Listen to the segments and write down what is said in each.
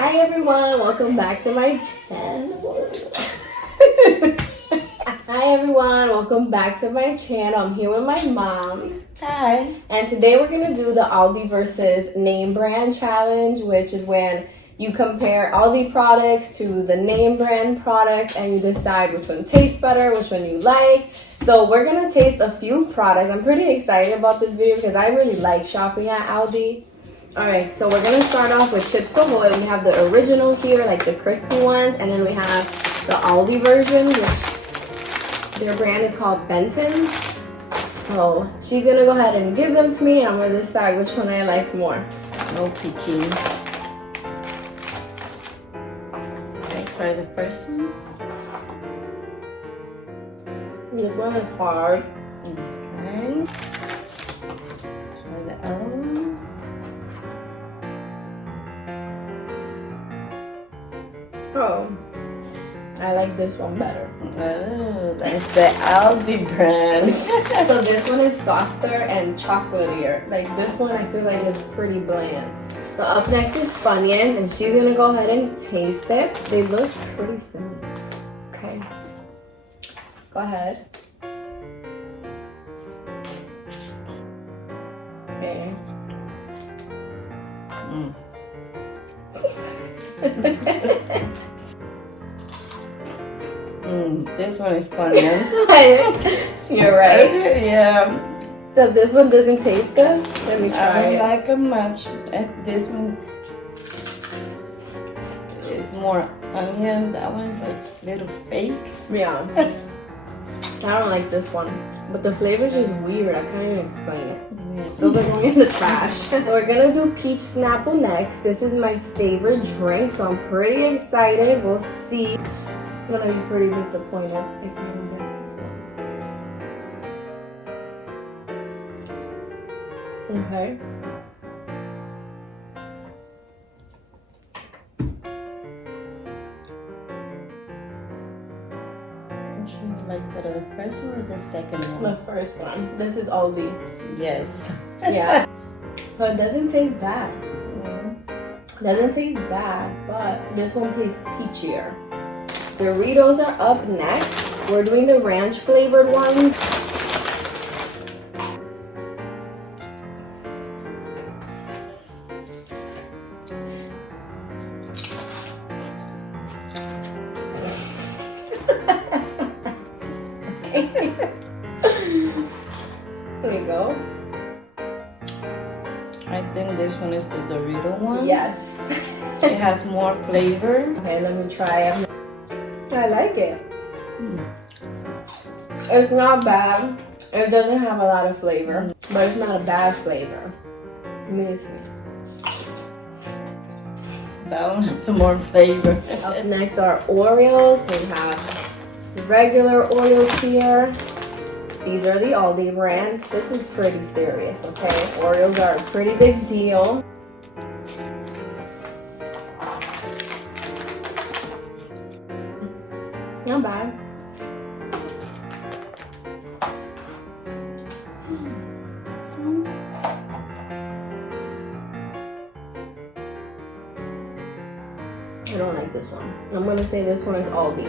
Hi everyone, welcome back to my channel. Hi everyone, welcome back to my channel. I'm here with my mom. Hi. And today we're gonna do the Aldi versus name brand challenge, which is when you compare Aldi products to the name brand products and you decide which one tastes better, which one you like. So we're gonna taste a few products. I'm pretty excited about this video because I really like shopping at Aldi. Alright, so we're gonna start off with Chips Ahoy. We have the original here, like the crispy ones, and then we have the Aldi version, which their brand is called Benton's. So she's gonna go ahead and give them to me, and I'm gonna decide which one I like more. No picking. Okay, try the first one. This one is hard. Okay. Try the other one. Oh, I like this one better. Oh, that's the Aldi brand. So this one is softer and chocolatier. Like this one I feel like is pretty bland. So up next is Funyun, and she's gonna go ahead and taste it. They look pretty similar. Okay. Go ahead. Okay. This one is funny. You're right. Yeah. So this one doesn't taste good? Let me try I it. don't like it much. This one is more onion. That one is like little fake. Yeah. I don't like this one. But the flavor is just weird. I can't even explain it. Yeah. Those are going in the trash. So we're gonna do Peach Snapple next. This is my favorite drink, so I'm pretty excited. We'll see. I'm gonna be pretty disappointed if I don't guess this one. Okay. Which one you like better, the first one or the second one? The first one. This is Aldi. Yes. Yeah. But it doesn't taste bad. Mm. Doesn't taste bad, but this one tastes peachier. Doritos are up next. We're doing the ranch flavored ones. There we go. I think this one is the Dorito one. Yes. It has more flavor. Okay, let me try it. I like it. It's not bad. It doesn't have a lot of flavor, but it's not a bad flavor. Let me see. That one has more flavor. Up next are Oreos. We have regular Oreos here. These are the Aldi brand. This is pretty serious, okay? Oreos are a pretty big deal. Not bad. This one. I don't like this one. I'm gonna say this one is Aldi.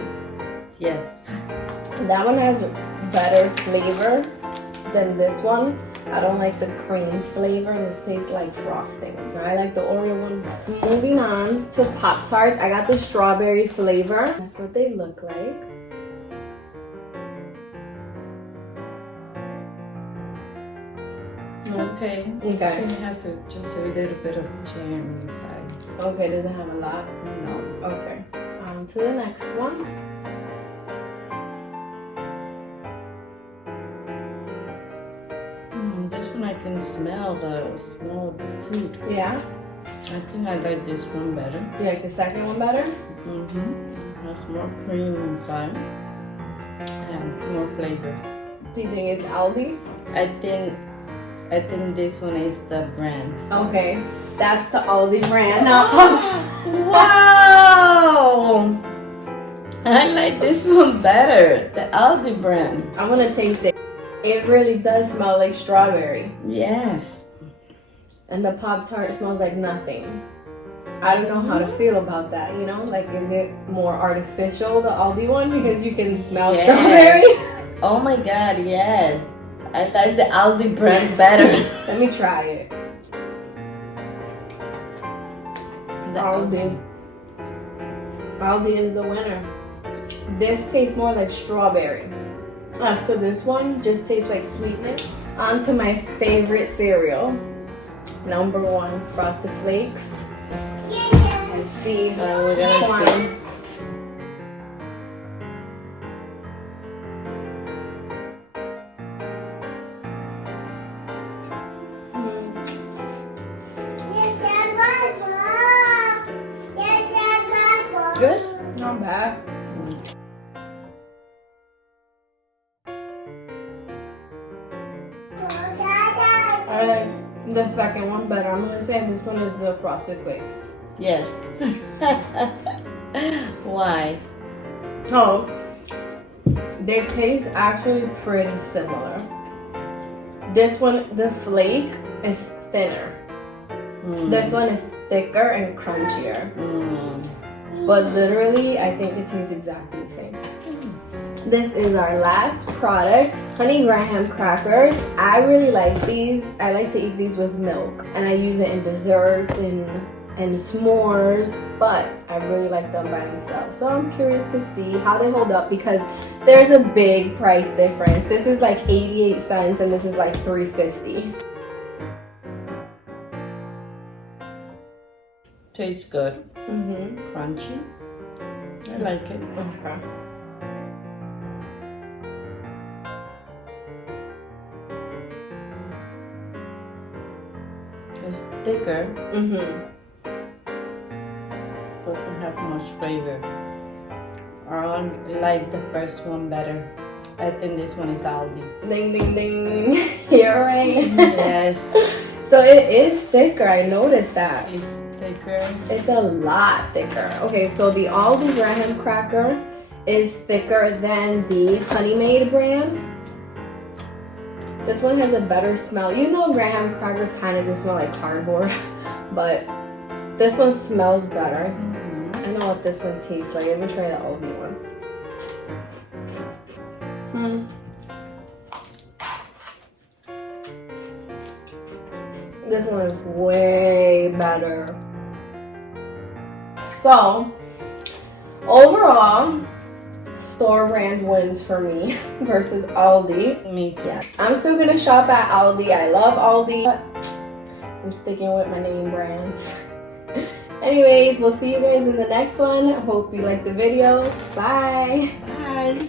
Yes. That one has better flavor than this one. I don't like the cream flavor. This tastes like frosting. I like the Oreo one. Moving on to Pop Tarts. I got the strawberry flavor. That's what they look like. Okay. Okay. It has just a little bit of jam inside. Okay, does it have a lot? No. Okay. On to the next one. This one I can smell the fruit. Yeah? I think I like this one better. You like the second one better? It has more cream inside and more flavor. Do you think it's Aldi? I think this one is the brand. Okay. That's the Aldi brand. Now Wow! I like this one better, the Aldi brand. I'm gonna taste it. It really does smell like strawberry. Yes. And the Pop-Tart smells like nothing. I don't know how to feel about that, you know? Like, is it more artificial, the Aldi one? Because you can smell Yes. strawberry. Oh my god, yes. I like the Aldi brand better. Let me try it. The Aldi is the winner. This tastes more like strawberry. As to this one, just tastes like sweetness. On to my favorite cereal. Number 1, Frosted Flakes. Let's see. So we're gonna see. Good? Not bad. I like the second one better. I'm gonna say this one is the Frosted Flakes. Yes. Why? Oh, they taste actually pretty similar. This one, the flake, is thinner. This one is thicker and crunchier. But literally, I think it tastes exactly the same. This is our last product, honey graham crackers. I really like these. I like to eat these with milk, and I use it in desserts and s'mores, but I really like them by themselves. So I'm curious to see how they hold up because there's a big price difference. This is like 88 cents and this is like $3.50. Tastes good. Crunchy. I like it. Okay. It's thicker. Doesn't have much flavor. I like the first one better. I think this one is Aldi. Ding, ding, ding. You're right. Yes. So it is thicker. I noticed that. It's thicker. It's a lot thicker. Okay, so the Aldi graham cracker is thicker than the Honey Maid brand. This one has a better smell. You know, graham crackers kind of just smell like cardboard, but this one smells better. I know what this one tastes like. Let me try the Aldi one. This one is way better. So, overall, store brand wins for me versus Aldi. Me too. Yeah. I'm still gonna shop at Aldi. I love Aldi. I'm sticking with my name brands. Anyways, we'll see you guys in the next one. Hope you liked the video. Bye. Bye.